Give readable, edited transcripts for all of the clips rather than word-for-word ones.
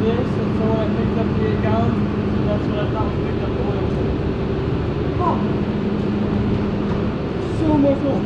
this, and so when I picked up the 8 gallons, that's what I thought was picked up the oil. Oh, so much oil.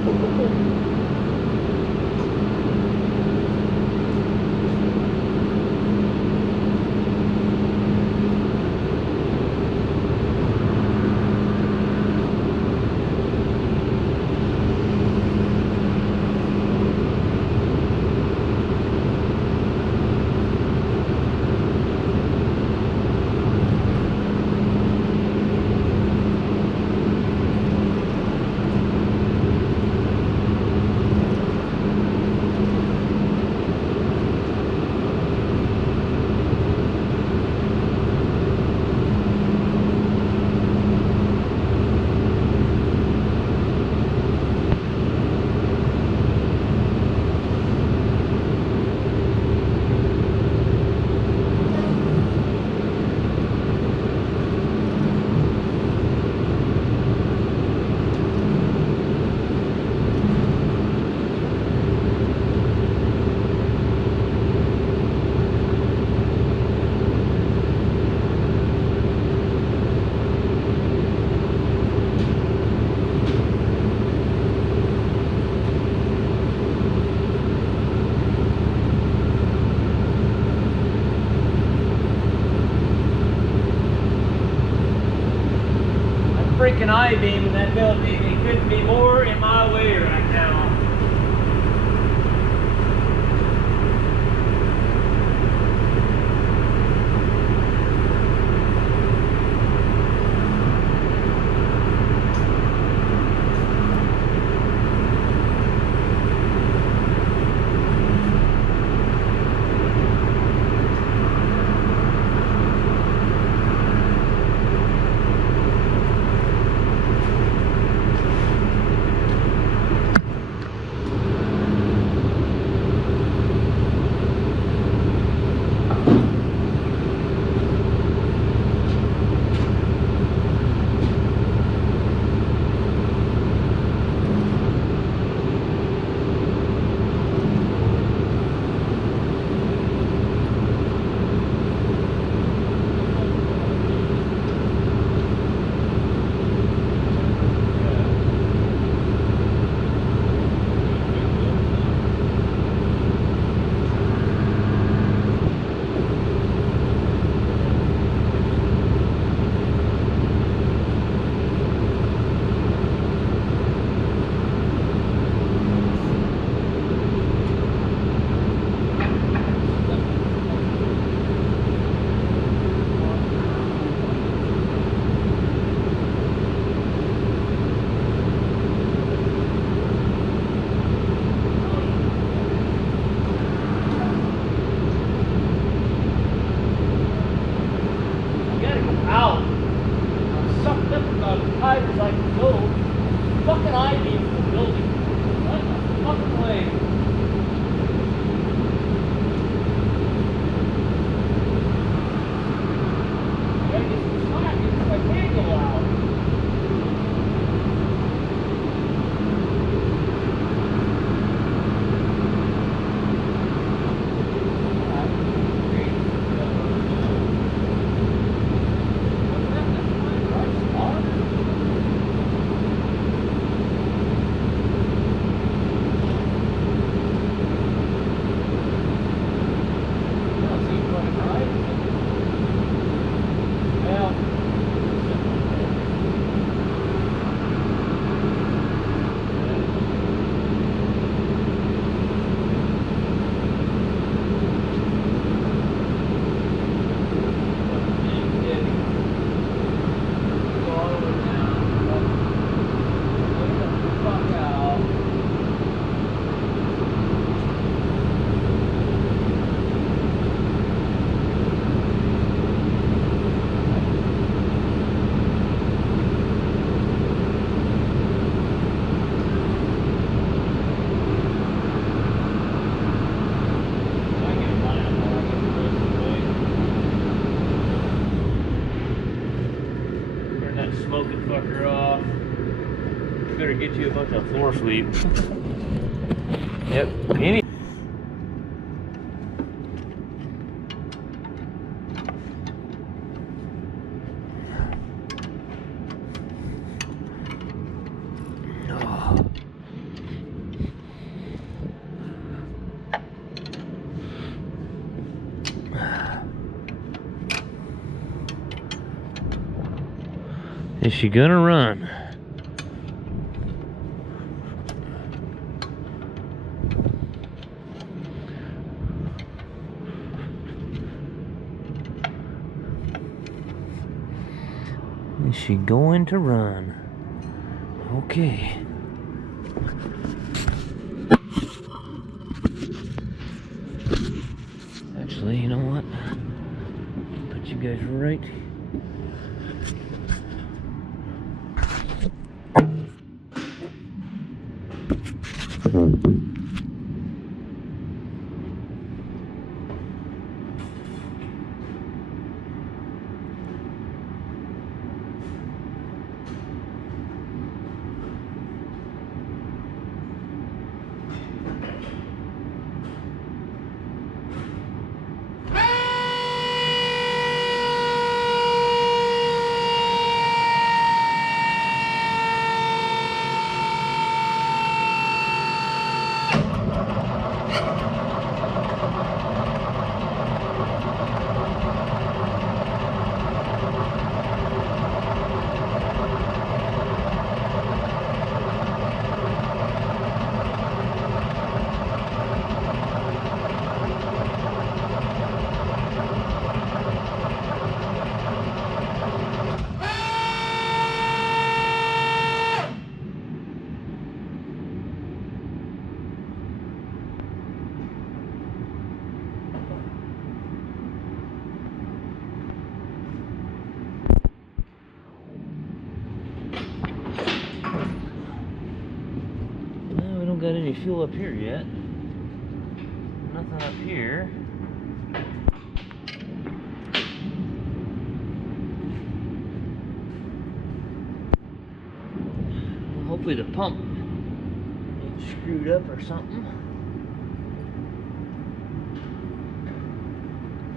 Freaking I-beam in that building. It couldn't be more in my way right now. Smoking fucker off. We better get you a bunch of floor sweep. Yep. Is she gonna run? Is she going to run? Okay. Actually, you know what? Put you guys right. Got any fuel up here yet? Nothing up here. Hopefully the pump ain't screwed up or something.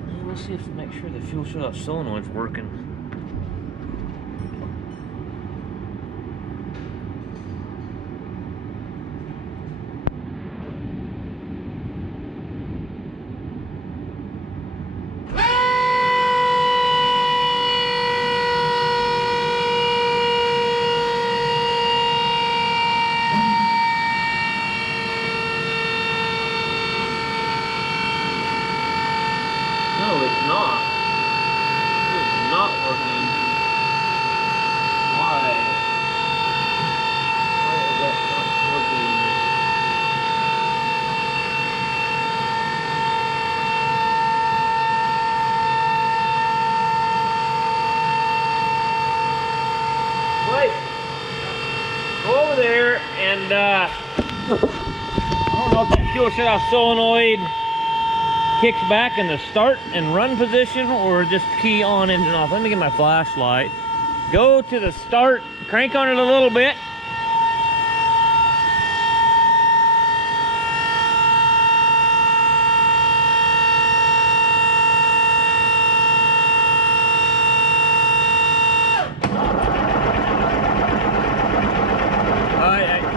And we'll see if make sure the fuel shut off solenoid's working. I don't know if that fuel shut off solenoid kicks back in the start and run position or just key on engine off. Let me get my flashlight. Go to the start, crank on it a little bit.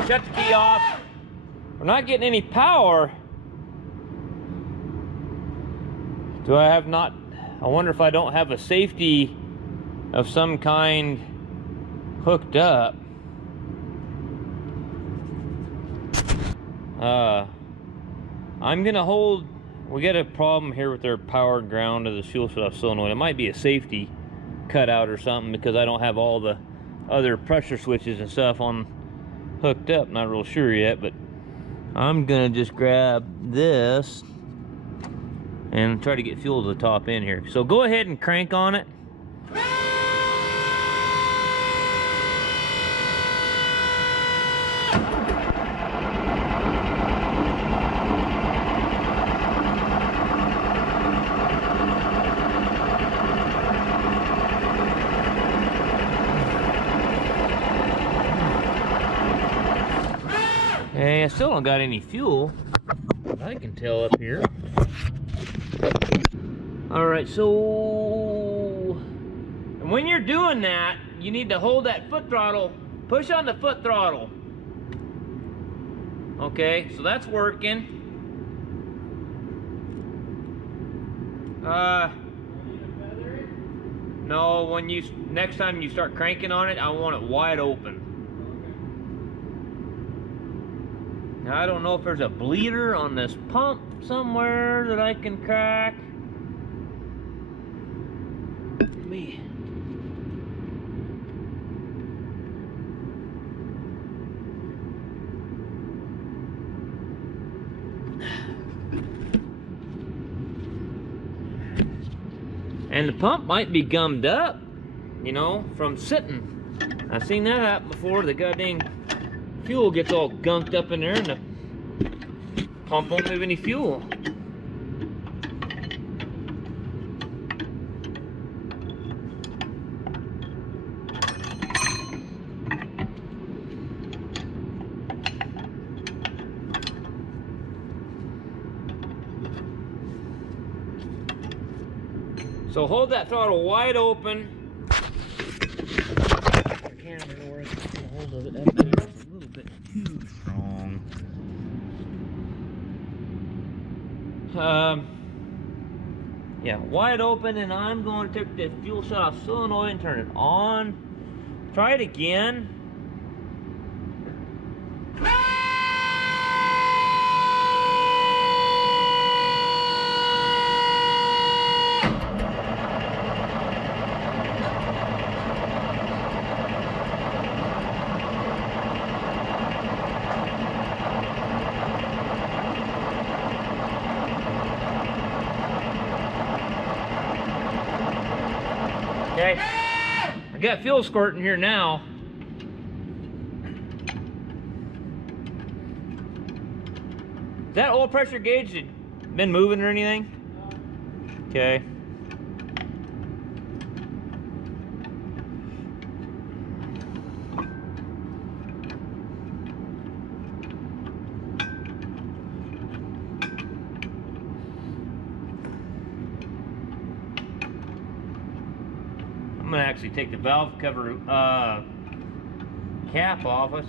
Shut the key off. We're not getting any power. I wonder if I don't have a safety of some kind hooked up. I'm gonna hold, we got a problem here with our power ground of the fuel shut off solenoid. It might be a safety cutout or something because I don't have all the other pressure switches and stuff on hooked up. Not real sure yet, but I'm gonna just grab this and try to get fuel to the top end here. So go ahead and crank on it. Hey, I still don't got any fuel. I can tell up here. All right, so when you're doing that, you need to hold that foot throttle, push on the foot throttle. Okay, so that's working. No, when you next time you start cranking on it, I want it wide open. Now, I don't know if there's a bleeder on this pump somewhere that I can crack. Me. And the pump might be gummed up, you know, from sitting. I've seen that happen before. The goddamn fuel gets all gunked up in there and the pump won't have any fuel. So hold that throttle wide open. I can't remember where I can get a hold of it. That is a little bit too strong. Yeah, wide open, and I'm going to take the fuel shut off solenoid and turn it on. Try it again. Okay, I got fuel squirting here now. Is that oil pressure gauge been moving or anything? Okay. I'm gonna actually take the valve cover cap off us.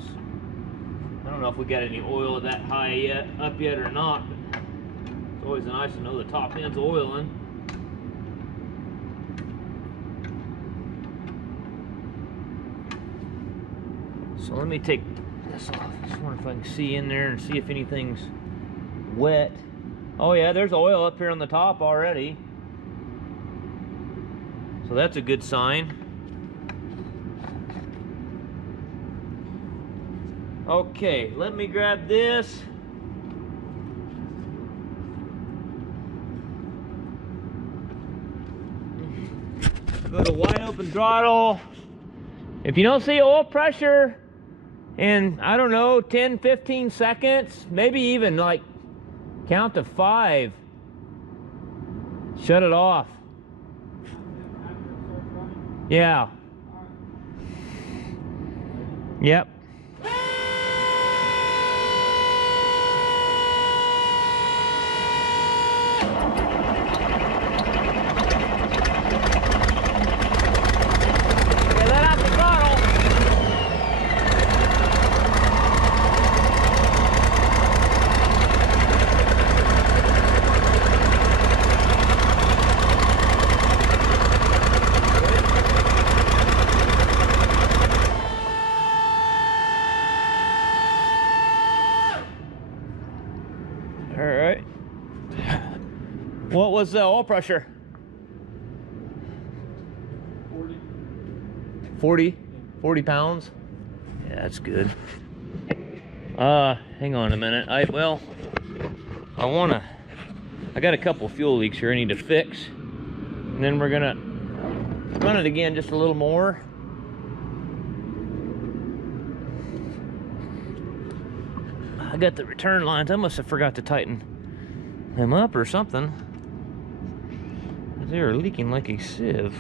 I don't know if we got any oil that high yet, up yet or not, but it's always nice to know the top end's oiling. So let me take this off. I just wonder if I can see in there and see if anything's wet. Oh yeah, there's oil up here on the top already. So that's a good sign. Okay, let me grab this. Go to wide open throttle. If you don't see oil pressure in, I don't know, 10, 15 seconds, maybe even like count to 5, shut it off. Yeah. Yep. Okay, let out the throttle. All right. What was the oil pressure? 40 pounds? Yeah, that's good. Hang on a minute. I got a couple fuel leaks here I need to fix. And then we're gonna run it again just a little more. I got the return lines. I must have forgot to tighten them up or something. They are leaking like a sieve.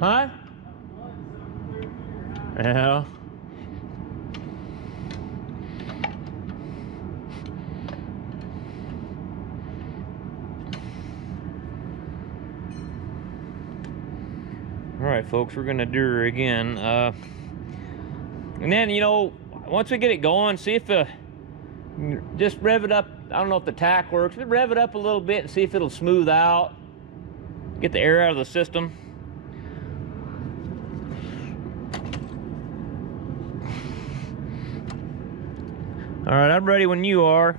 Huh? Yeah. All right, folks, we're gonna do her again. And then, you know, once we get it going, see if just rev it up. I don't know if the tack works, but rev it up a little bit and see if it'll smooth out. Get the air out of the system. All right, I'm ready when you are.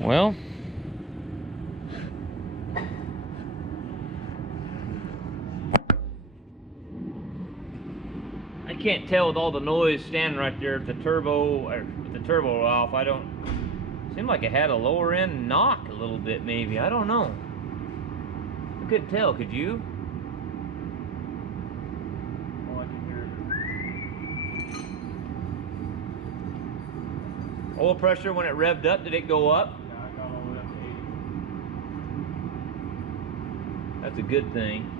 Well, I can't tell with all the noise standing right there if the turbo off. I don't. Seemed like it had a lower end knock a little bit, maybe. I don't know. I couldn't tell. Could you? Oh, I can hear it. Oil pressure when it revved up, did it go up? That's a good thing.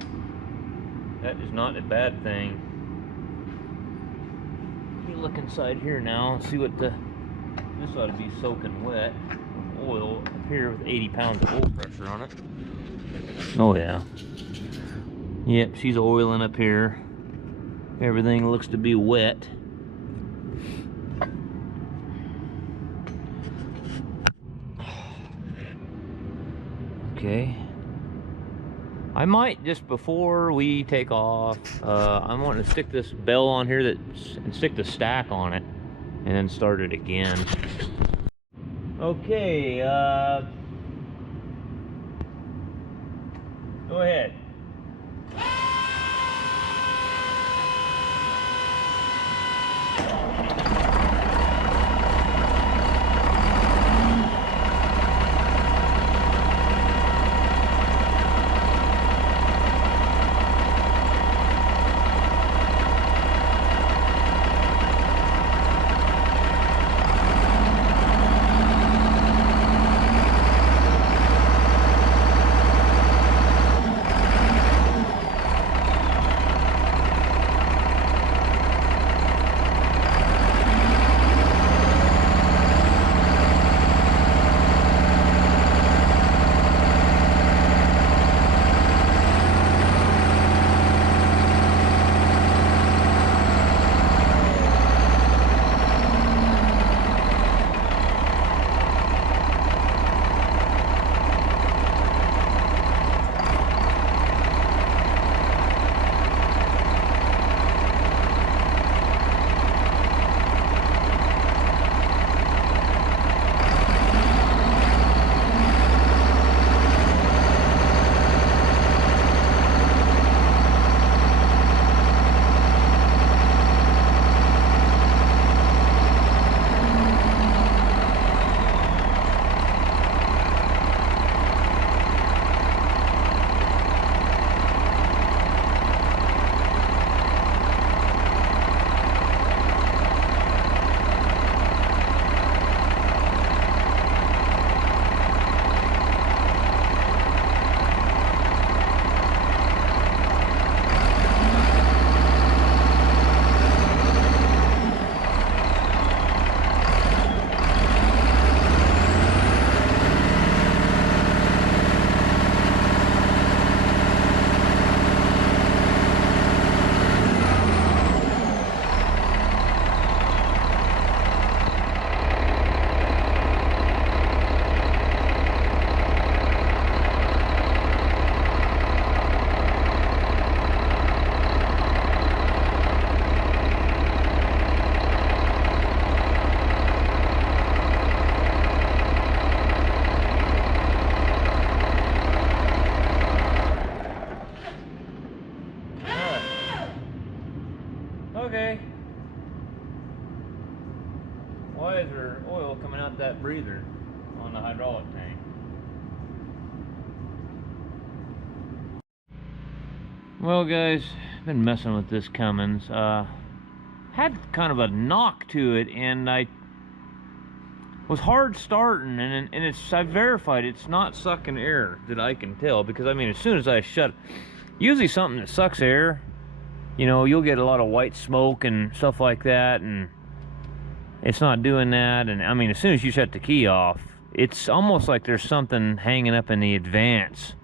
That is not a bad thing. Let me look inside here now and see what this ought to be soaking wet. Oil up here with 80 pounds of oil pressure on it. Oh yeah. Yep, she's oiling up here. Everything looks to be wet. Okay. I might, just before we take off, I'm wanting to stick this bell on here and stick the stack on it and then start it again. Okay, go ahead. Okay. Why is there oil coming out that breather on the hydraulic tank? Well guys, been messing with this Cummins. Had kind of a knock to it, and I was hard starting, and I verified it's not sucking air that I can tell, because I mean, as soon as I shut, usually something that sucks air, you know, you'll get a lot of white smoke and stuff like that, and it's not doing that. And I mean, as soon as you shut the key off, it's almost like there's something hanging up in the advance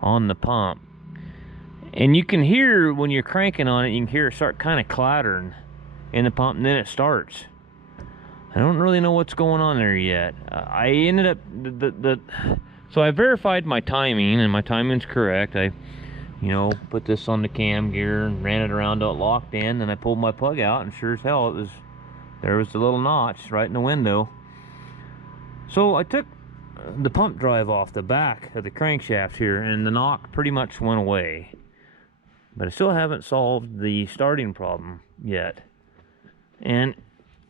on the pump. And you can hear when you're cranking on it, you can hear it start kind of clattering in the pump, and then it starts. I don't really know what's going on there yet. I ended up, so I verified my timing, and my timing's correct. I, you know, put this on the cam gear and ran it around till it locked in, and I pulled my plug out, and sure as hell, there was the little notch right in the window. So I took the pump drive off the back of the crankshaft here, and the knock pretty much went away. But I still haven't solved the starting problem yet. And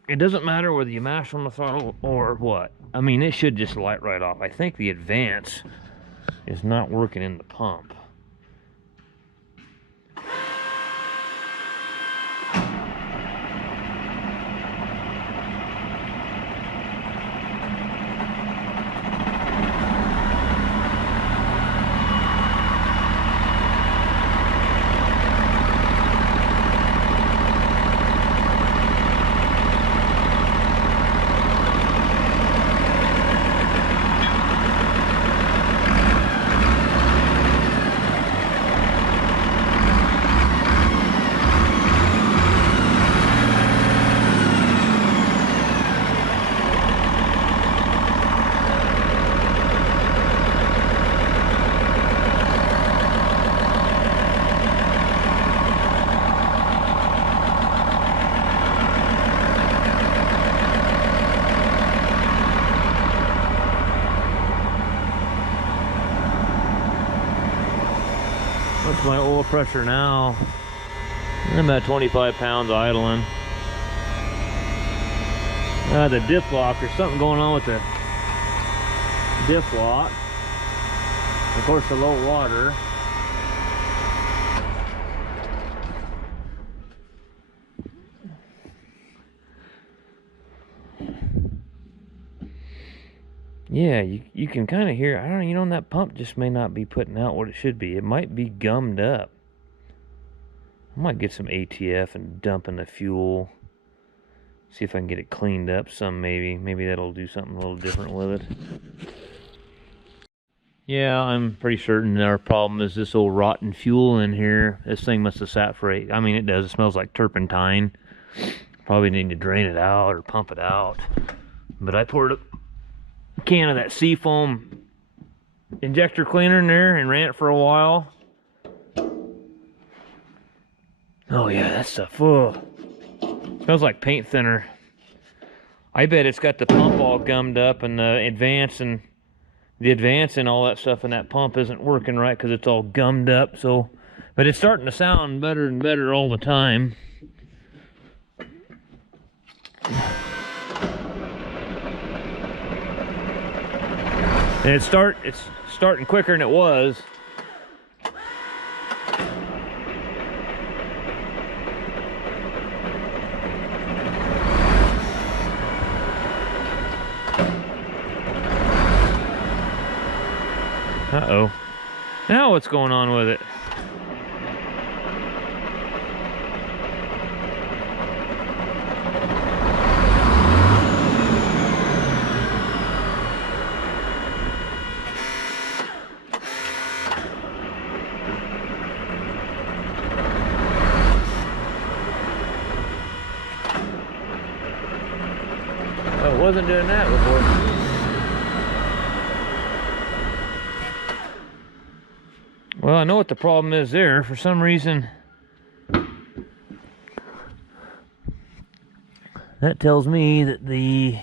it doesn't matter whether you mash on the throttle or what. I mean, it should just light right off. I think the advance is not working in the pump. What's my oil pressure now? I'm about 25 pounds idling. The diff lock, there's something going on with the diff lock. Of course, the low water. Yeah, you can kind of hear, I don't know, you know, that pump just may not be putting out what it should be. It might be gummed up. I might get some ATF and dump in the fuel. See if I can get it cleaned up some, maybe. Maybe that'll do something a little different with it. Yeah, I'm pretty certain our problem is this old rotten fuel in here. This thing must have sat for I mean, it does. It smells like turpentine. Probably need to drain it out or pump it out. But I poured a can of that seafoam injector cleaner in there and ran it for a while. Oh yeah, that stuff, smells like paint thinner. I bet it's got the pump all gummed up, and the advance and all that stuff in that pump isn't working right because it's all gummed up. So, but it's starting to sound better and better all the time. And it's starting quicker than it was. Uh-oh. Now what's going on with it? Oh, it wasn't doing that before. Well, I know what the problem is there. For some reason, that tells me that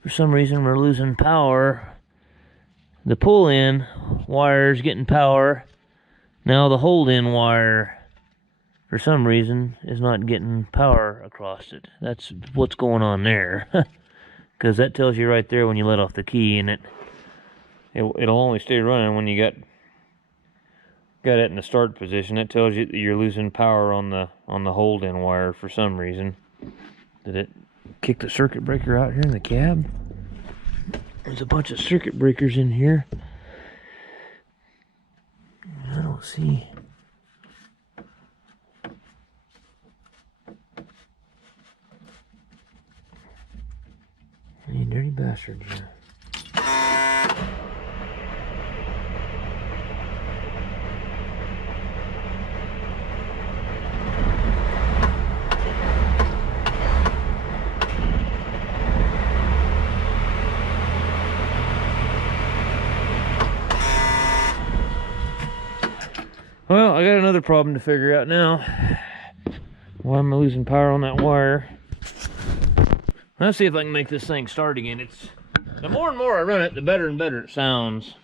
for some reason we're losing power. The pull-in wire is getting power. Now the hold-in wire, for some reason, is not getting power across it. That's what's going on there. Because that tells you right there when you let off the key, and it'll only stay running when you got it in the start position. It tells you that you're losing power on the hold-in wire for some reason. Did it kick the circuit breaker out here in the cab? There's a bunch of circuit breakers in here. I don't see. You dirty bastard. Well, I got another problem to figure out now. Why am I losing power on that wire? Let's see if I can make this thing start again. The more and more I run it, the better and better it sounds.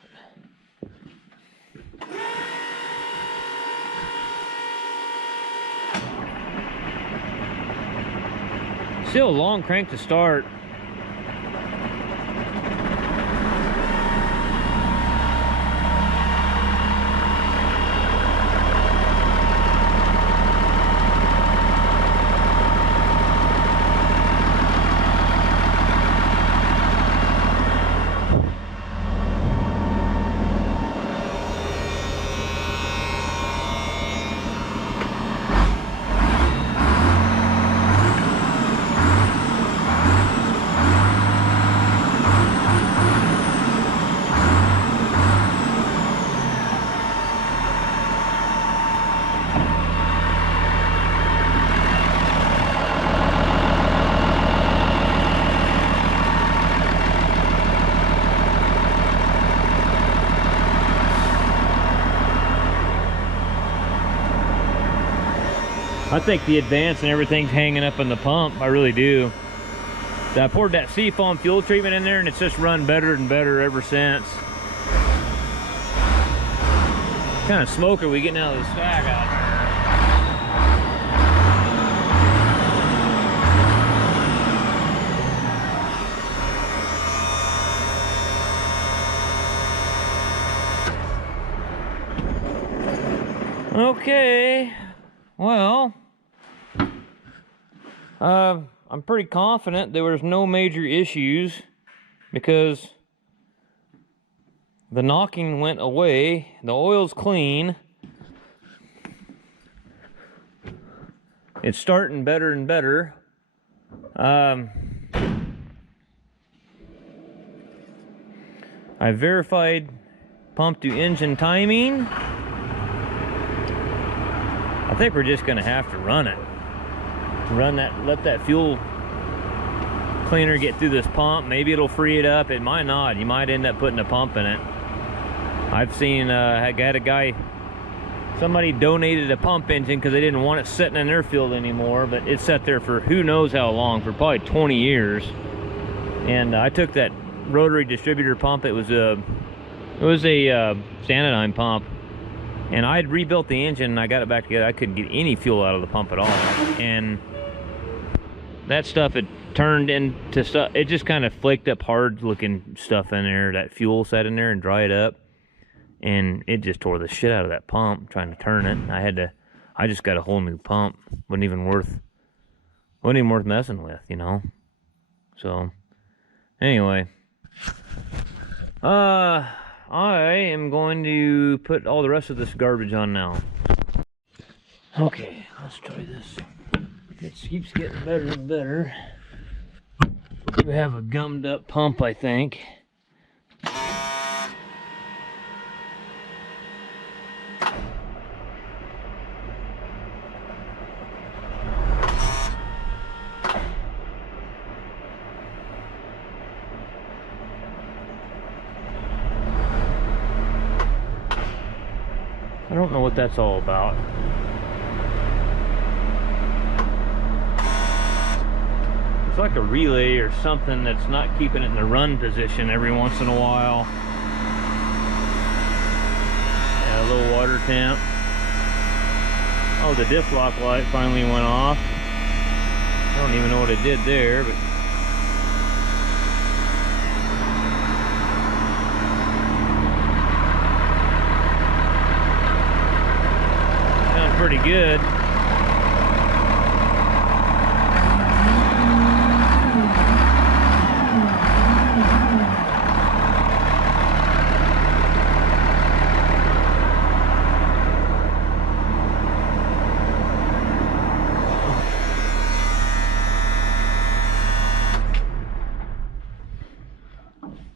Still a long crank to start. I think the advance and everything's hanging up in the pump. I really do. I poured that seafoam fuel treatment in there, and it's just run better and better ever since. What kind of smoke are we getting out of the stack out there? Okay, well, I'm pretty confident there was no major issues because the knocking went away, the oil's clean, it's starting better and better. I verified pump to engine timing. I think we're just gonna have to run it. Let that fuel cleaner get through this pump. Maybe it'll free it up. It might not. You might end up putting a pump in it. I've seen, I had a guy, somebody donated a pump engine because they didn't want it sitting in their field anymore, but it sat there for who knows how long, for probably 20 years. And I took that rotary distributor pump. It was a Stanadyne pump. And I'd rebuilt the engine and I got it back together. I couldn't get any fuel out of the pump at all. And that stuff had turned into stuff, it just kind of flaked up hard looking stuff in there. That fuel sat in there and dried up. And it just tore the shit out of that pump trying to turn it. I just got a whole new pump. Wasn't even worth messing with, you know. So, anyway. I am going to put all the rest of this garbage on now. Okay, let's try this. It keeps getting better and better. We have a gummed up pump, I think. I don't know what that's all about. It's like a relay or something that's not keeping it in the run position every once in a while. Yeah, a little water temp. Oh, the diff lock light finally went off. I don't even know what it did there, but sounds pretty good.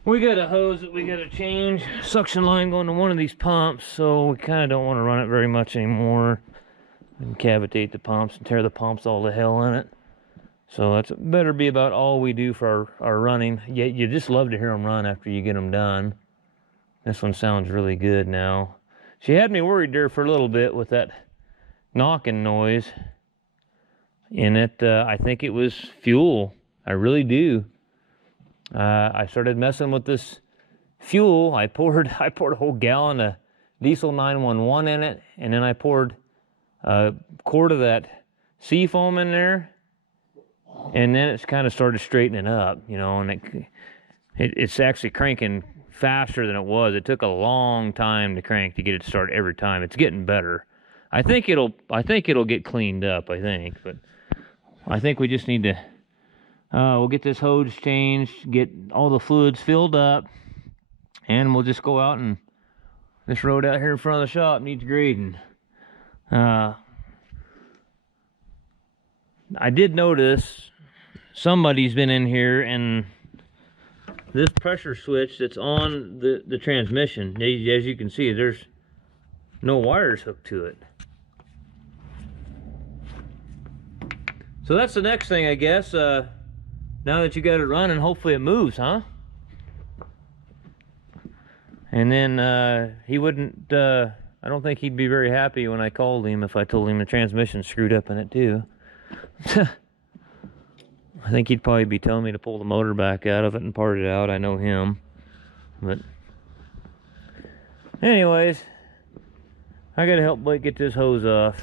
We got a hose that we got to change, suction line going to one of these pumps, so we kind of don't want to run it very much anymore and cavitate the pumps and tear the pumps all to hell in it. So that's better be about all we do for our running. Yeah, you just love to hear them run after you get them done. This one sounds really good now. She had me worried there for a little bit with that knocking noise in it. I think it was fuel. I really do. I started messing with this fuel. I poured a whole gallon of diesel 911 in it, and then I poured a quart of that sea foam in there, and then it's kind of started straightening up, you know, and it's actually cranking faster than it was. It took a long time to crank to get it to start every time. It's getting better. I think it'll get cleaned up, I think, but I think we just need to we'll get this hose changed, get all the fluids filled up, and we'll just go out, and this road out here in front of the shop needs grading. I did notice somebody's been in here, and this pressure switch that's on the transmission, as you can see, there's no wires hooked to it. So that's the next thing, I guess. Now that you got it running, hopefully it moves, huh? And then he wouldn't, I don't think he'd be very happy when I called him if I told him the transmission's screwed up in it too. I think he'd probably be telling me to pull the motor back out of it and part it out. I know him. But anyways, I gotta help Blake get this hose off.